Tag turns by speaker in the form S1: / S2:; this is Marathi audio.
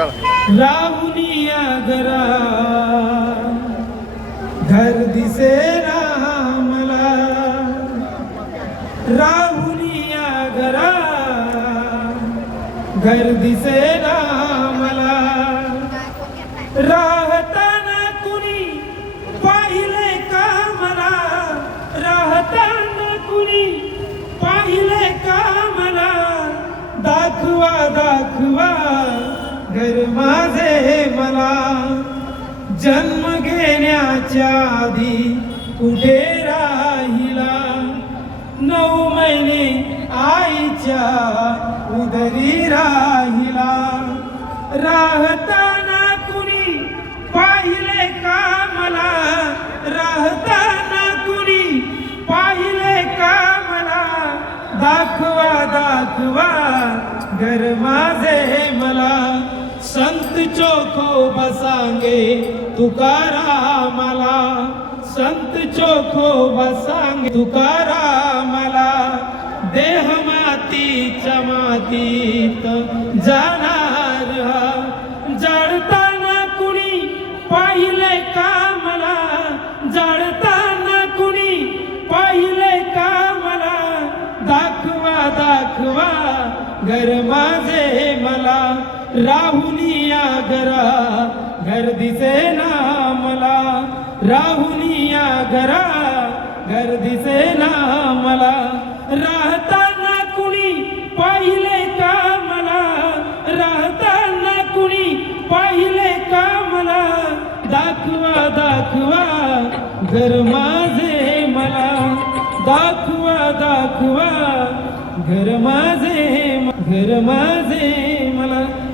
S1: काढा
S2: राहुनिया घरा घर दिसे मला राहुनिया घरा घर दिसे मला राहताना कुणी पाहिले का मला? राहताना कुणी पाहिले का मला? दाखवा दाखवा. घर माझे मला जन्म घेण्याच्या आधी कुठे राहिला? नऊ महिने आईच्या उदरी राहिला. राहताना कुणी पाहिले का मला? राहताना कुणी पाहिले का मला? दाखवा दाखवा घर माझे मला. संत चोखो बसांगे तुकारामाला. संत चोखो बसांगे तुकारामाला. देह मातीच्या मातीत जाणार हा. जळताना कुणी पाहिले का मला? जळताना कुणी पाहिले का मला? दाखवा दाखवा घर माझे मला. राहुनिया घरा घर दिसे ना मला राहुनिया घरा घर दिसे ना मला राहताना कुणी पाहिले का मला? राहताना कुणी पाहिले का मला? दाखवा दाखवा घर माझे मला. दाखवा दाखवा घर माझे घर माझे